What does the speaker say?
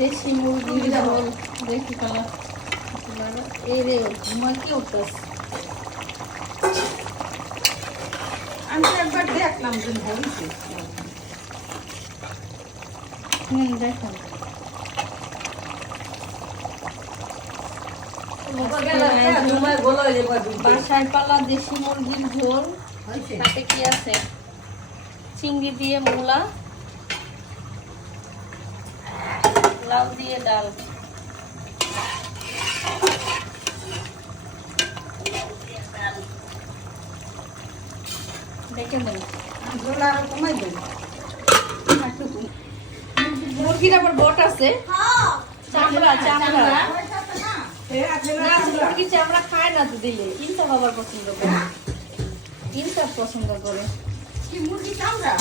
দেশি মুরগির ঝোল দেখি কালা এরে ঘুমা কি উঠতাস আমি একবার দেখলাম যে হইছে দেখেন বাসায় পালা দেশি মুরগির ঝোল তাতে কি আছে চিংড়ি দিয়ে মূলা লাউ দিয়ে ডাল দেখে নেন মুরগির আবার বট আছে চামড়া চামড়া মুরগির চামড়া খায় না তো দিলে ইনসাফ আবার পছন্দ করে ইনসাফ পছন্দ করে কি মুরগি চামড়া